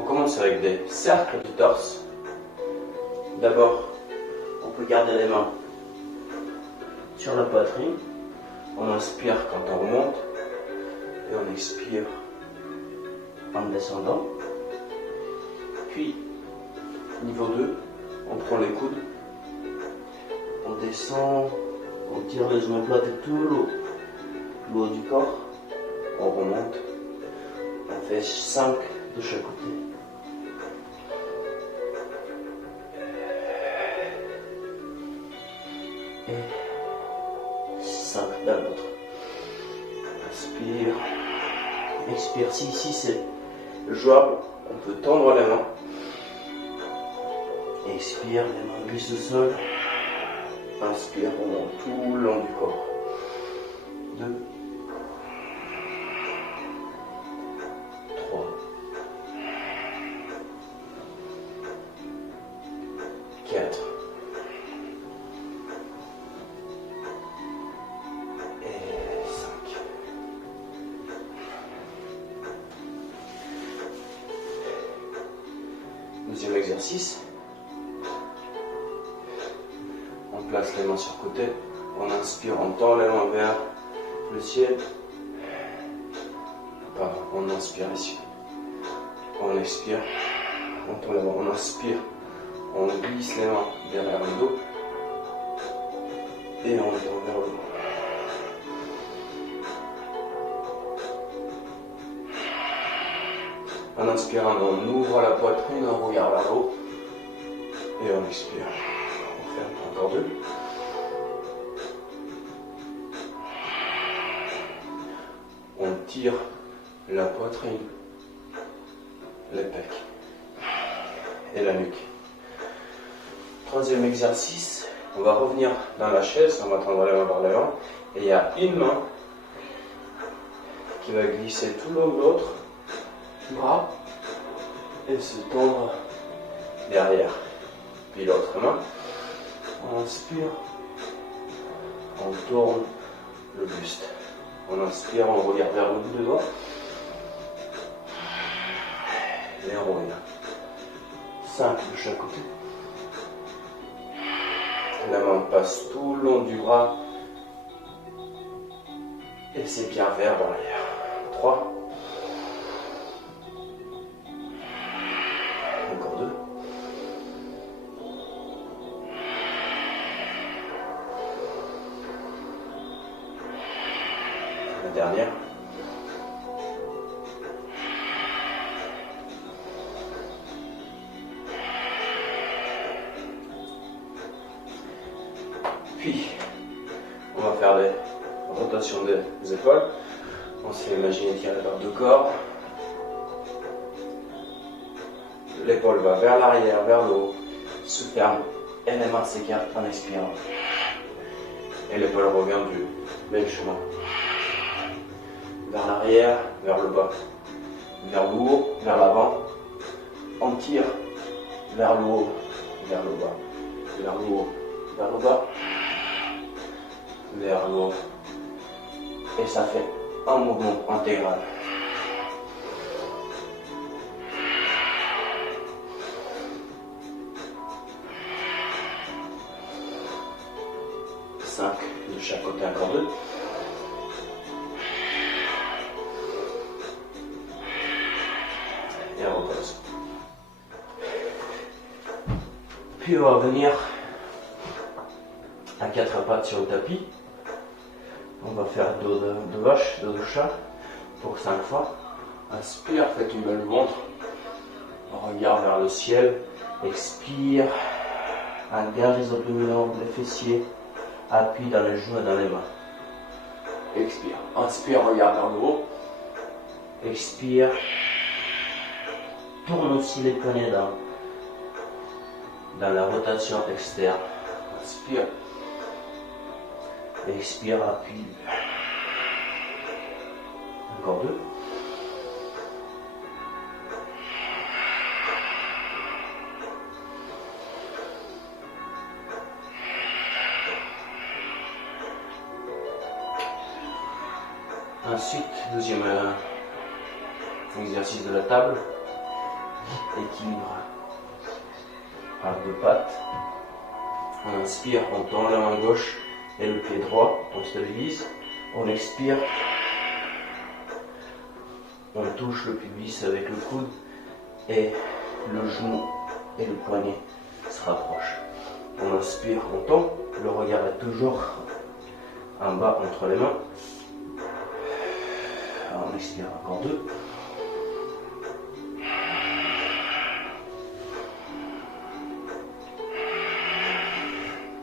On commence avec des cercles du torse. D'abord, on peut garder les mains sur la poitrine. On inspire quand on remonte et on expire en descendant. Puis, niveau 2, on prend les coudes, on descend, on tire les omoplates et tout le haut du corps, on remonte, on fait 5 de chaque côté. Et 5 dans l'autre. Inspire, expire. Si ici c'est jouable, on peut tendre les mains. Expire, les mains glissent au sol. Inspire, on monte tout le long du corps. 2, 3, 4 et 5. Deuxième exercice. On place les mains sur le côté. On inspire, on tend les mains vers le ciel. On inspire ici. On expire. On tend les mains. On inspire. On glisse les mains derrière le dos. Et on tend vers le haut. En inspirant, on ouvre la poitrine, on regarde vers le haut. Et on expire. On ferme encore 2. On tire la poitrine, les pecs et la nuque. Troisième exercice, on va revenir dans la chaise, on va tendre les mains vers l'avant. Et il y a une main qui va glisser tout le long de l'autre bras et se tendre derrière. Puis l'autre main, on inspire, on tourne le buste. On inspire, on regarde vers le bout des doigts. Et on revient. 5 de chaque côté. La main passe tout le long du bras. Et c'est bien vers l'arrière. 3. Encore 2. La dernière. Puis, on va faire des rotations des épaules. On s'est imaginé tirer par 2 cordes. L'épaule va vers l'arrière, vers le haut, se ferme et les mains s'écartent en expirant. Et l'épaule revient du même chemin. Vers l'arrière, vers le bas, vers le haut, vers l'avant. On tire vers le haut, vers le bas, vers le haut, vers le bas, vers le haut. Et ça fait un mouvement intégral. De chaque côté, encore 2. Et on repose. Puis on va venir à 4 pattes sur le tapis. On va faire dos de vache, dos de chat pour 5 fois. Inspire, faites une belle ventre. On regarde vers le ciel. Expire. Engage les abdominaux, les fessiers. Appuie dans les genoux et dans les mains. Expire. Inspire, regarde vers le haut. Expire. Tourne aussi les poignets dans la rotation externe. Inspire. Expire, appuie. Encore 2. Ensuite, deuxième exercice de la table. Équilibre à deux pattes. On inspire, on tend la main gauche et le pied droit, on stabilise. On expire, on touche le pubis avec le coude et le genou et le poignet se rapprochent. On inspire, on tend, le regard est toujours en bas entre les mains. On expire encore deux.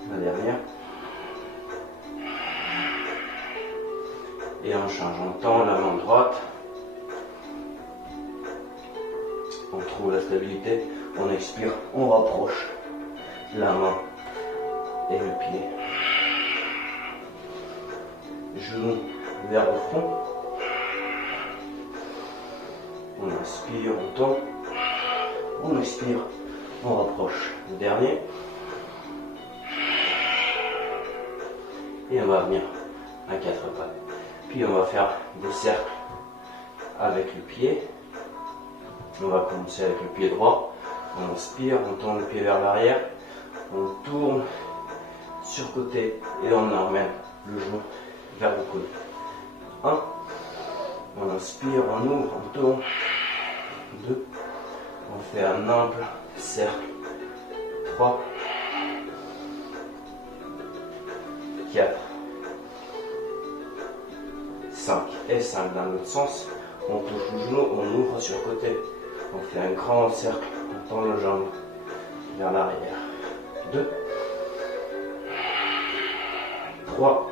La dernière. Et on change, on tend la main droite. On trouve la stabilité. On expire, on rapproche la main et le pied. Genou vers le front. On inspire, on tend. On expire, on rapproche. Le dernier. Et on va venir à quatre pattes. Puis on va faire des cercles avec le pied. On va commencer avec le pied droit. On inspire, on tend le pied vers l'arrière. On tourne sur côté et on emmène le genou vers le coude. 1. On inspire, on ouvre, on tourne. 2. On fait un ample cercle. 3. 4. 5 et 5 dans l'autre sens. On touche le genou, on ouvre sur côté. On fait un grand cercle, on tend le jambe vers l'arrière. 2. 3.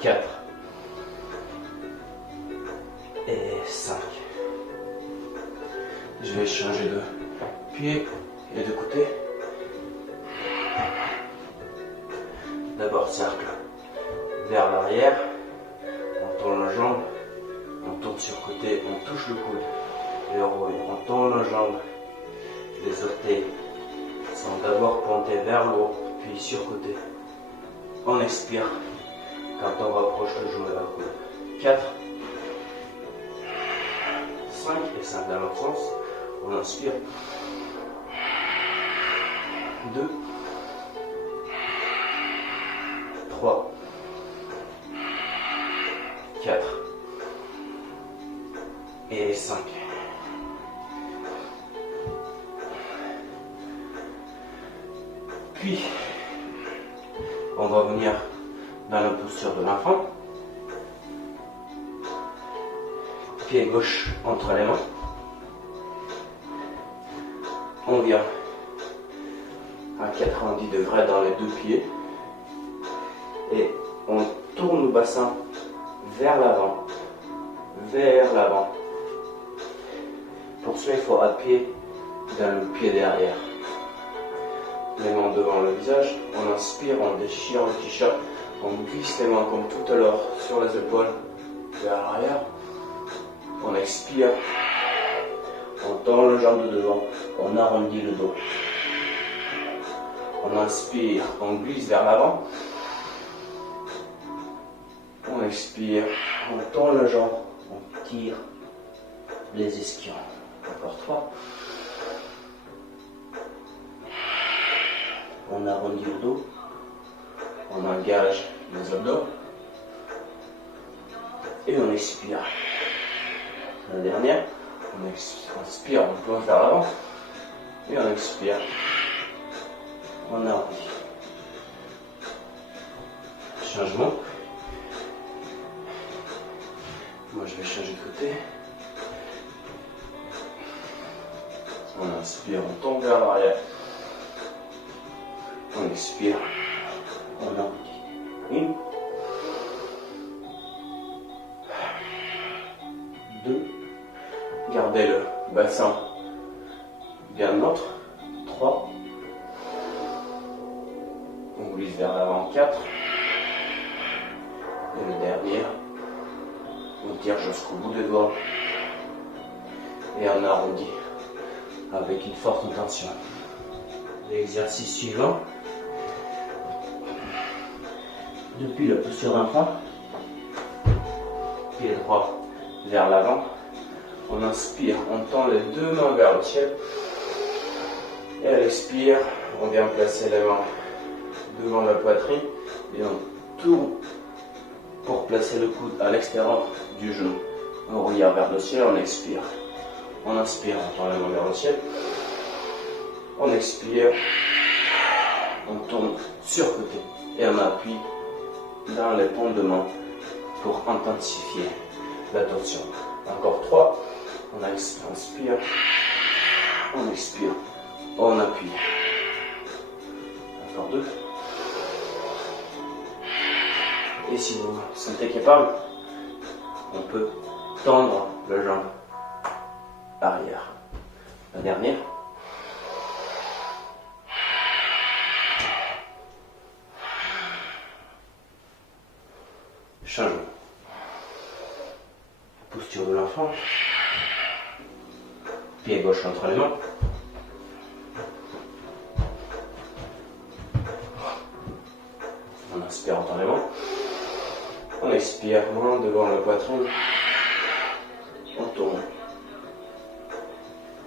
4. Et 5. Je vais changer de pied et de côté. D'abord cercle vers l'arrière, on tourne la jambe, on tourne sur côté, on touche le coude et on revient. On tourne la jambe, les orteils sont d'abord pointés vers le haut, puis sur côté. On expire quand on rapproche le genou vers le coude. 4, 5 et 5 dans l'autre sens. On inspire. 2, 3, 4 et 5. Puis, on va venir dans la posture de l'enfant. Pied gauche entre les mains. On vient à 90 degrés dans les deux pieds. Et on tourne le bassin vers l'avant, Pour cela, il faut appuyer dans le pied derrière. Les mains devant le visage, on inspire, on déchire le t-shirt, on glisse les mains comme tout à l'heure sur les épaules vers l'arrière. On expire, on tend le jambe de devant, on arrondit le dos. On inspire, on glisse vers l'avant. On expire, on tend la jambe, on tire les ischions. Encore 3. On arrondit le dos, on engage les abdos et on expire. La dernière, on inspire, on plonge vers l'avant et on expire. On arrondit. Changement. Moi je vais changer de côté. On inspire, on tombe vers l'arrière. On expire, on arrondit. 1, 2, gardez le bassin bien neutre. 3, on glisse vers l'avant. 4, et le dernier, on tire jusqu'au bout des doigts et on arrondit avec une forte tension. L'exercice suivant, depuis la posture d'enfant, pied droit vers l'avant. On inspire, on tend les deux mains vers le ciel. Et à l'expire, on vient placer les mains devant la poitrine et on tourne pour placer le coude à l'extérieur du genou. On regarde vers le ciel, on expire. On inspire, on tend les mains vers le ciel. On expire, on tourne sur côté et on appuie dans les paumes de main pour intensifier la torsion. Encore 3, on inspire, on expire, on appuie. Encore 2. Et si vous vous sentez capable, on peut tendre la jambe arrière. La dernière. Changement. Posture de l'enfant. Pied gauche entre les mains. On inspire entre les mains. On expire, main devant la poitrine. On tourne.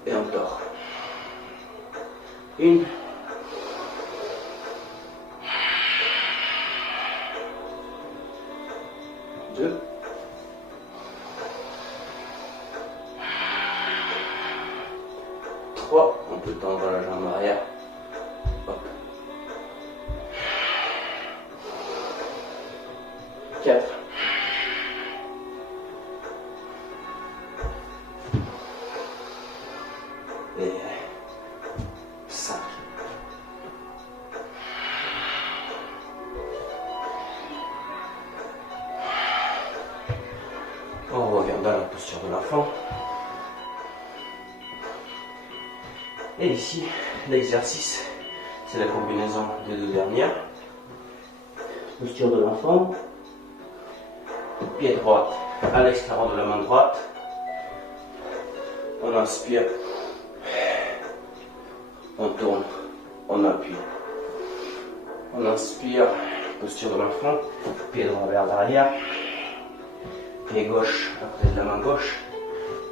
Et on tord. 1. 2. 3. On peut tendre la jambe arrière. Hop. 4. Et 5. On revient dans la posture de l'enfant. Et ici, l'exercice, c'est la combinaison des deux dernières. Posture de l'enfant. Pied droit à l'extérieur de la main droite. On inspire. On tourne. On appuie. On inspire. Posture de l'enfant. Pied droit vers l'arrière. Pied gauche à côté de la main gauche.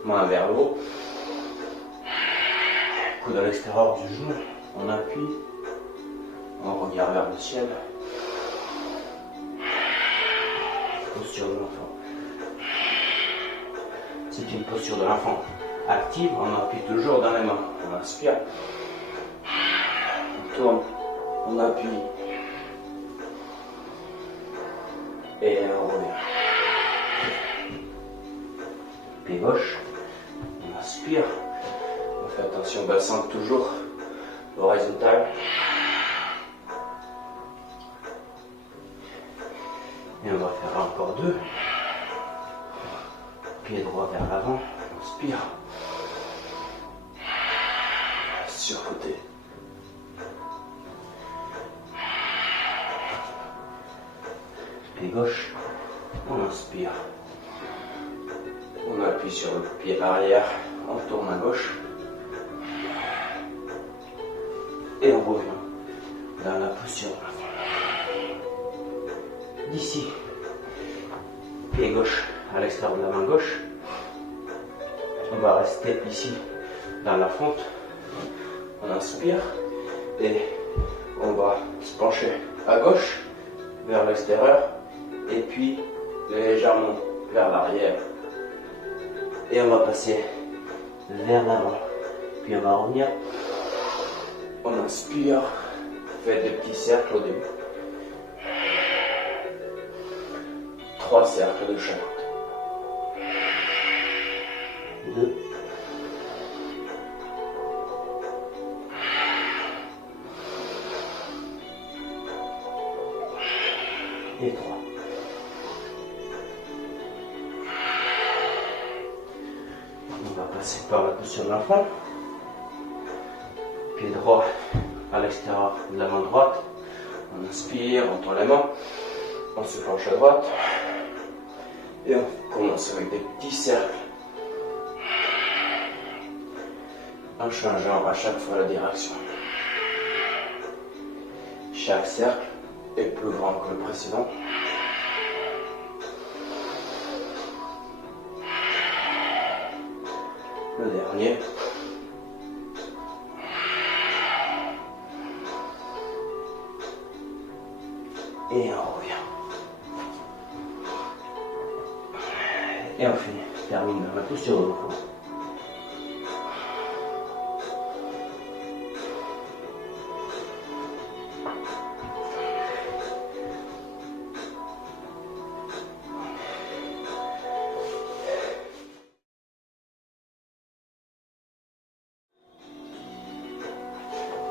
Main vers le haut. Coude à l'extérieur du genou. On appuie. On regarde vers le ciel. Posture de l'enfant. C'est une posture de l'enfant active. On appuie toujours dans les mains. On inspire. On tourne. On appuie. Et on revient. Pied gauche. On inspire. On fait attention, bassin toujours horizontal. Et on va faire encore 2. Pied droit vers l'avant. On inspire. Sur côté. Pied gauche. On inspire. On appuie sur le pied arrière. On tourne à gauche. Et on revient dans la posture de l'enfant. D'ici, pied gauche à l'extérieur de la main gauche. On va rester ici dans la fente. On inspire et on va se pencher à gauche vers l'extérieur et puis légèrement vers l'arrière. Et on va passer vers l'avant. Puis on va revenir. On inspire, faites des petits cercles au début. 3 cercles de chaque côté. 2. Et 3. On va passer par la position de l'enfant. Pied droit à l'extérieur de la main droite. On inspire, on tend la main. On se penche à droite. Et on commence avec des petits cercles. En changeant à chaque fois la direction. Chaque cercle est plus grand que le précédent. Le dernier. Et on revient. Et on finit. Termine la posture de repos.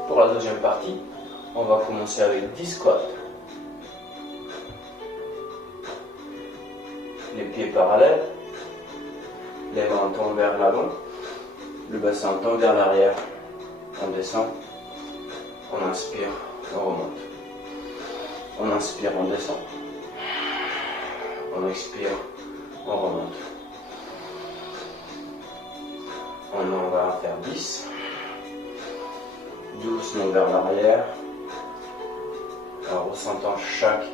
Pour la deuxième partie, on va commencer avec 10 squats. Les pieds parallèles, les mains tombent vers l'avant, le bassin tombe vers l'arrière, on descend, on inspire, on remonte. On inspire, on descend, on expire, on remonte. On en va faire 10. Doucement vers l'arrière, en ressentant chaque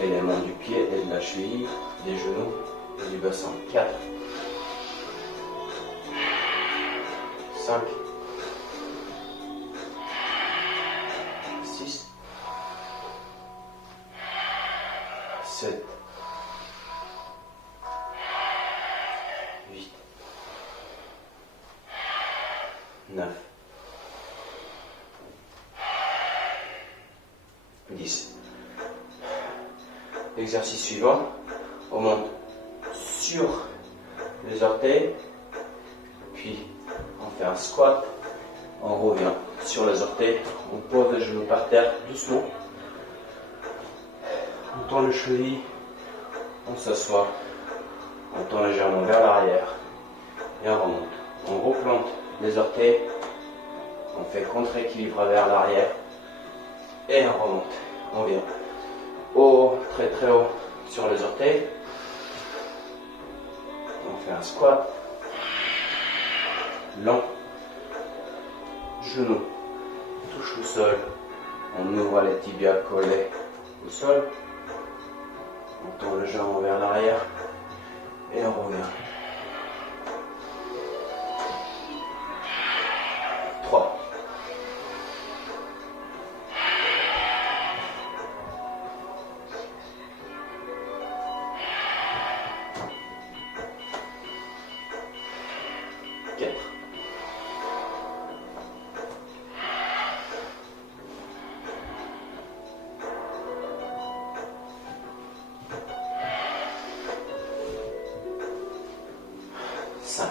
élément du pied et de la cheville, des genoux et du bassin. 4, 5, 6, 7, 8, 9, 10. L'exercice suivant, on monte sur les orteils, puis on fait un squat, on revient sur les orteils, on pose les genoux par terre doucement, on tend les chevilles, on s'assoit, on tend légèrement vers l'arrière et on remonte. On replante les orteils, on fait contre-équilibre vers l'arrière et on remonte. On vient haut, très très haut sur les orteils. On fait un squat. Lent. Genou touche le sol. On ouvre les tibias collés au sol. On tend le genou vers l'arrière et on revient. 3. 4. 5.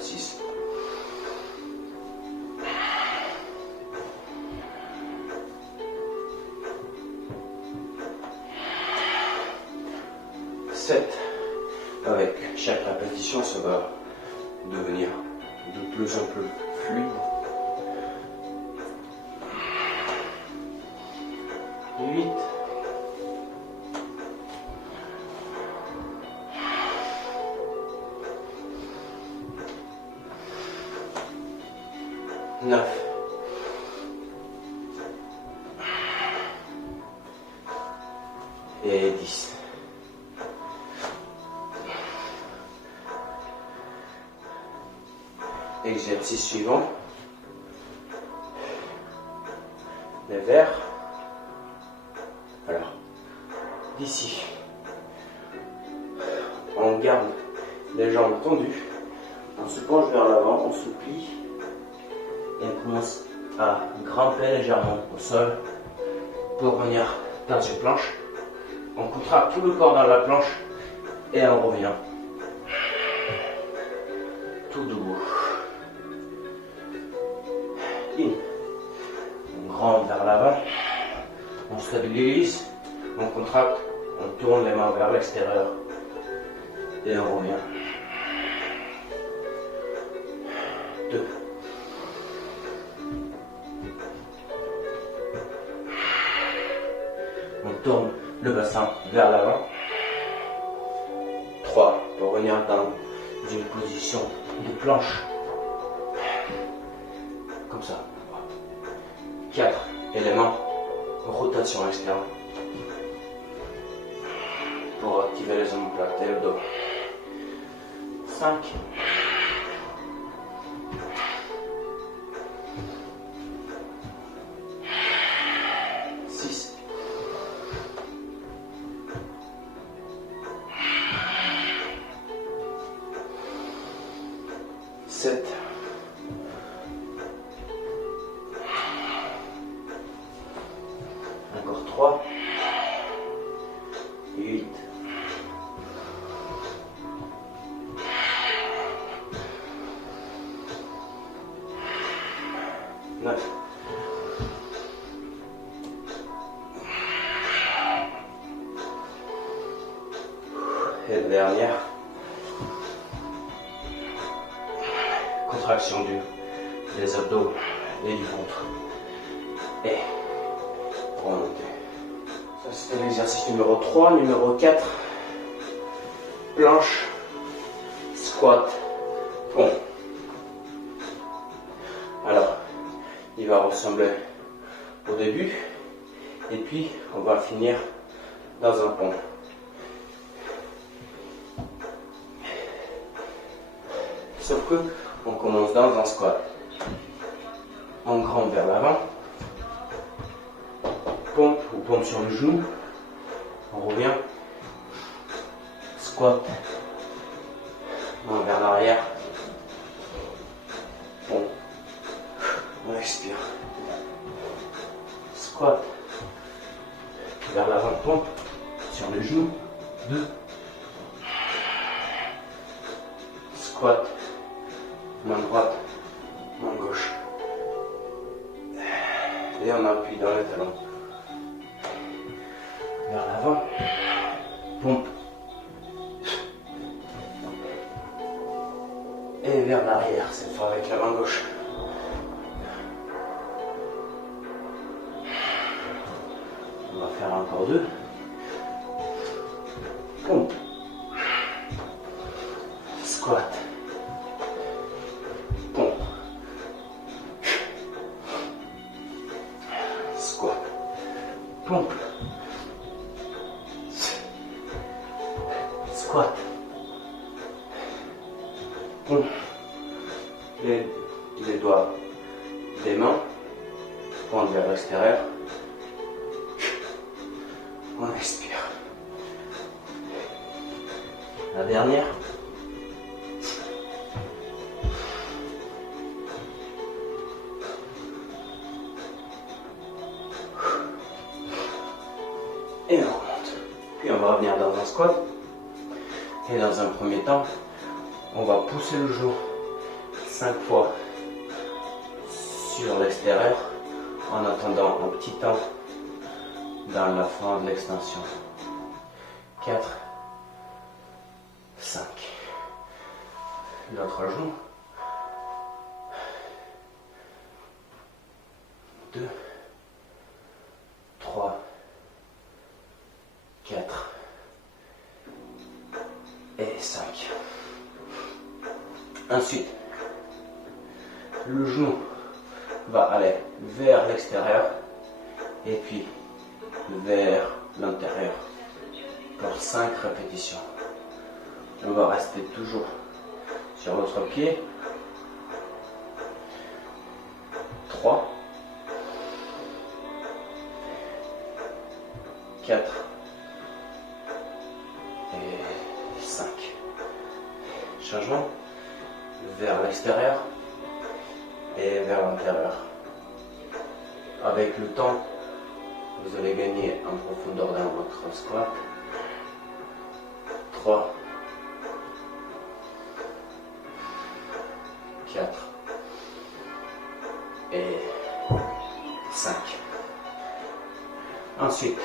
6. 7. Avec chaque répétition, ça va devenir de plus en plus fluide. 8. 9. Et 10. Exercice suivant. Les verres. Alors, d'ici, on garde les jambes tendues, on se penche vers l'avant, on se plie et on commence à grimper légèrement au sol pour venir dans une planche. On contracte tout le corps dans la planche et on revient tout debout. On grimpe vers l'avant, on stabilise, on contracte, on tourne les mains vers l'extérieur et on revient. 2. On tourne le bassin vers l'avant. 3. Pour venir dans une position de planche. Comme ça. 4. Et les mains, rotation externe. Pour activer les omoplates et le dos. 5. 6. 7. 3. 8. 9. Et la dernière. Contraction des abdos et du ventre. Et remonter. Ça c'était l'exercice numéro 3. Numéro 4. Planche, squat, pont. Alors, il va ressembler au début. Et puis, on va finir dans un pont. Sauf que, on commence dans un squat. On grimpe vers l'avant. Pompe ou pompe sur le genou. On revient. Squat. On vers l'arrière. Pompe. On expire. Squat. Vers l'avant, pompe. Sur le genou. 2. Squat. Main droite, main gauche. Et on appuie dans les talons. Vers l'avant. Pompe. Et vers l'arrière, cette fois avec la main gauche. On va faire encore 2. Pompe. Squat. Pompe. Squat. Pompe. Squat. Pompe. Les doigts des mains pointent vers l'extérieur. On expire. La dernière. Et on remonte. Puis on va revenir dans un squat. Et dans un premier temps, on va pousser le genou 5 fois sur l'extérieur en attendant un petit temps dans la fin de l'extension. 4, 5. L'autre genou. 2, 3, 4 et 5. Ensuite, le genou va aller vers l'extérieur et puis vers l'intérieur pour 5 répétitions. On va rester toujours sur notre pied. 3, 4 et 5. Changement vers l'extérieur et vers l'intérieur. Avec le temps, vous allez gagner en profondeur dans votre squat. 3, 4 et 5. Ensuite,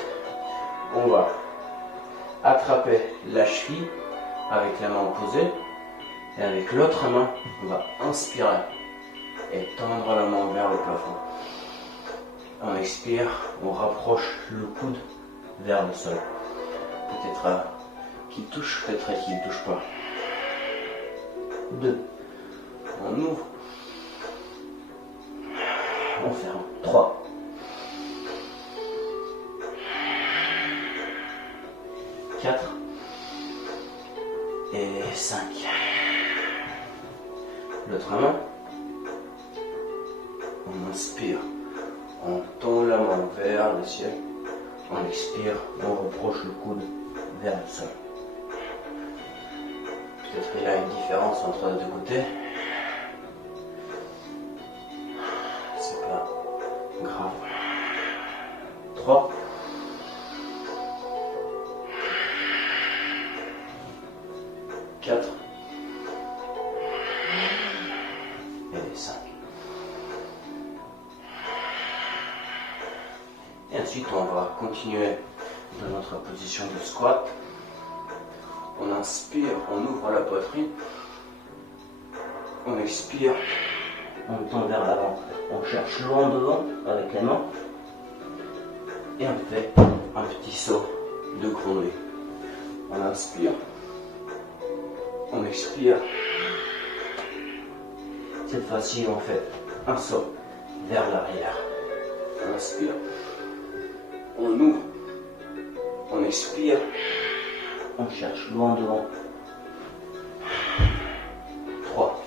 on va attraper la cheville avec la main opposée et avec l'autre main, on va inspirer et tendre la main vers le plafond. On expire, on rapproche le coude vers le sol. Peut-être qu'il touche, peut-être qu'il ne touche pas. 2. On ouvre. On ferme. 3. l'autre main. On inspire, on tend la main vers le ciel. On expire, on reproche le coude vers le sol. Peut-être qu'il y a une différence entre les deux côtés. C'est pas grave. 3. 4. Et 5. Et ensuite, on va continuer dans notre position de squat. On inspire, on ouvre la poitrine. On expire, on tend vers l'avant. On cherche loin devant avec les mains. Et on fait un petit saut de grenouille. On inspire, on expire. Cette fois-ci, on fait un saut vers l'arrière. On inspire, on ouvre, on expire, on cherche loin devant. 3,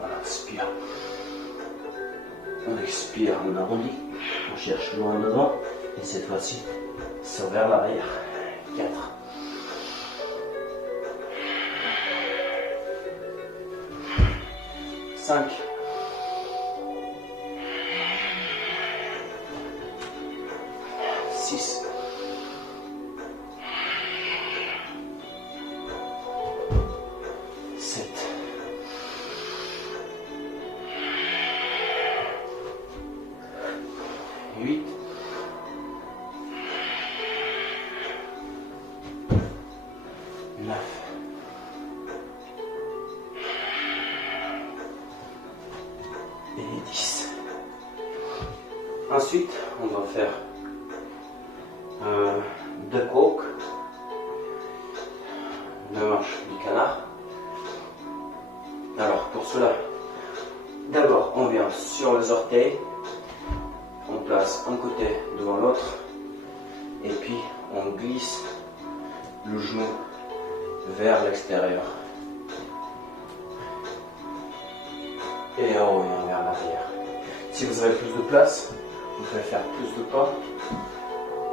on inspire, on expire, on arrondit, on cherche loin devant. Et cette fois-ci, saut vers l'arrière. 4. 5. 6. 7. 8. 9. Et 10. Ensuite, on va faire 2 crocs, 2 marches du canard. Alors pour cela, d'abord on vient sur les orteils, on place un côté devant l'autre et puis on glisse le genou vers l'extérieur et on revient vers l'arrière. Si vous avez plus de place, vous pouvez faire plus de pas.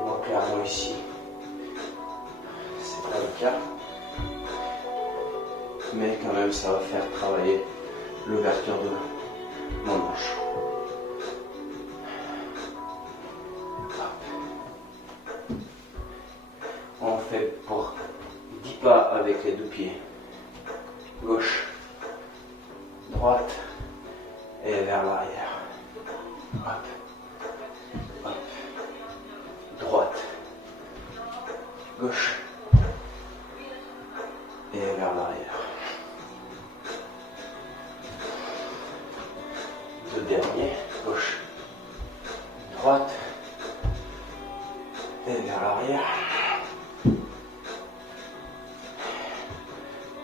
Moi clairement ici, c'est pas le cas, mais quand même ça va faire travailler l'ouverture de mon manche. On fait pour 10 pas avec les 2 pieds. Gauche, droite et vers l'arrière. Hop, hop, droite, gauche et vers l'arrière. 2 derniers, gauche, droite et vers l'arrière.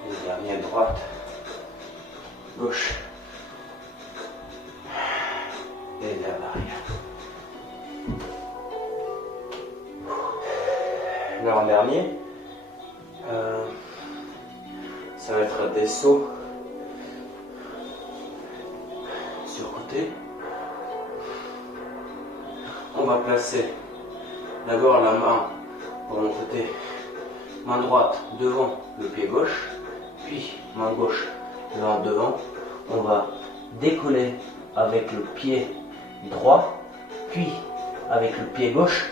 Le dernier, droite, gauche et vers l'arrière. L'avant-dernier, ça va être des sauts sur côté. On va placer d'abord la main pour mon côté, main droite devant le pied gauche, puis main gauche devant. On va décoller avec le pied droit, puis avec le pied gauche,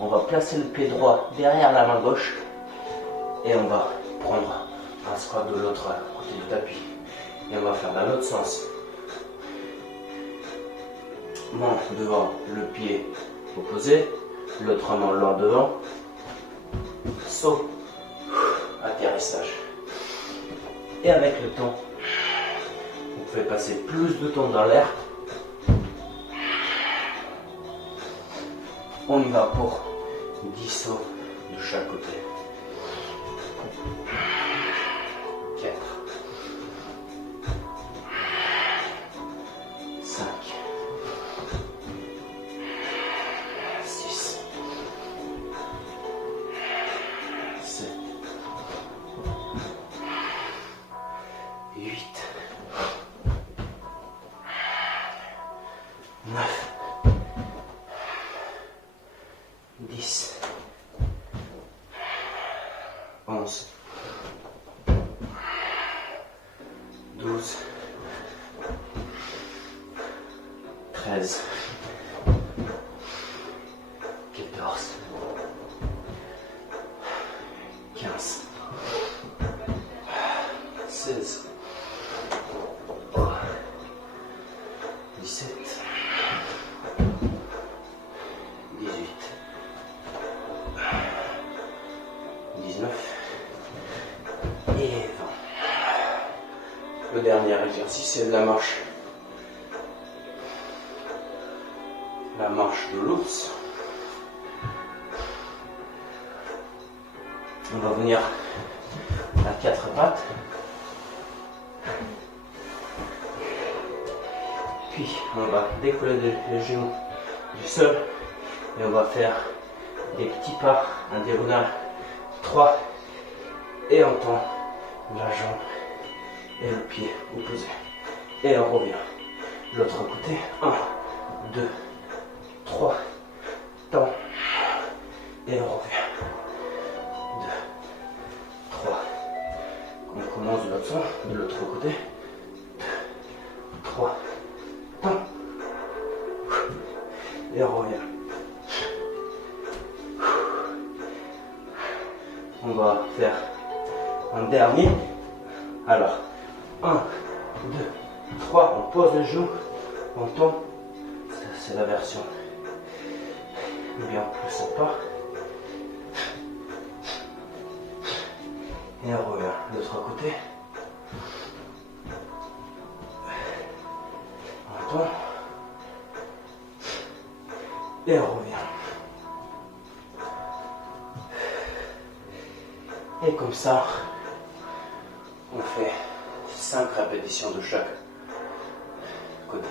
on va placer le pied droit derrière la main gauche et on va prendre un squat de l'autre côté du tapis. Et on va faire dans l'autre sens. Main devant le pied opposé, l'autre main loin devant, saut, atterrissage. Et avec le temps, vous pouvez passer plus de temps dans l'air. On y va pour 10 sauts de chaque côté. 4, 5, 6, 7, 8, 13, 14, 15, 16, 17, 18, 19 et 20. Le dernier exercice, c'est de la marche. La marche de l'ours. On va venir à 4 pattes. Puis on va décoller les genoux du sol et on va faire des petits pas en diagonale. 3 et on tend la jambe et le pied opposé. Et on revient. L'autre côté. 1, 2, 3, tend et on revient. 2, 3. On commence de l'autre côté. 2, 3, tend et on revient. On va faire un dernier. Alors, 1, 2, 3, on pose les genoux, on tombe. C'est la version bien plus sympa. Et on revient de l'autre côté. On tombe. Et on revient. Et comme ça, on fait 5 répétitions de chaque côté.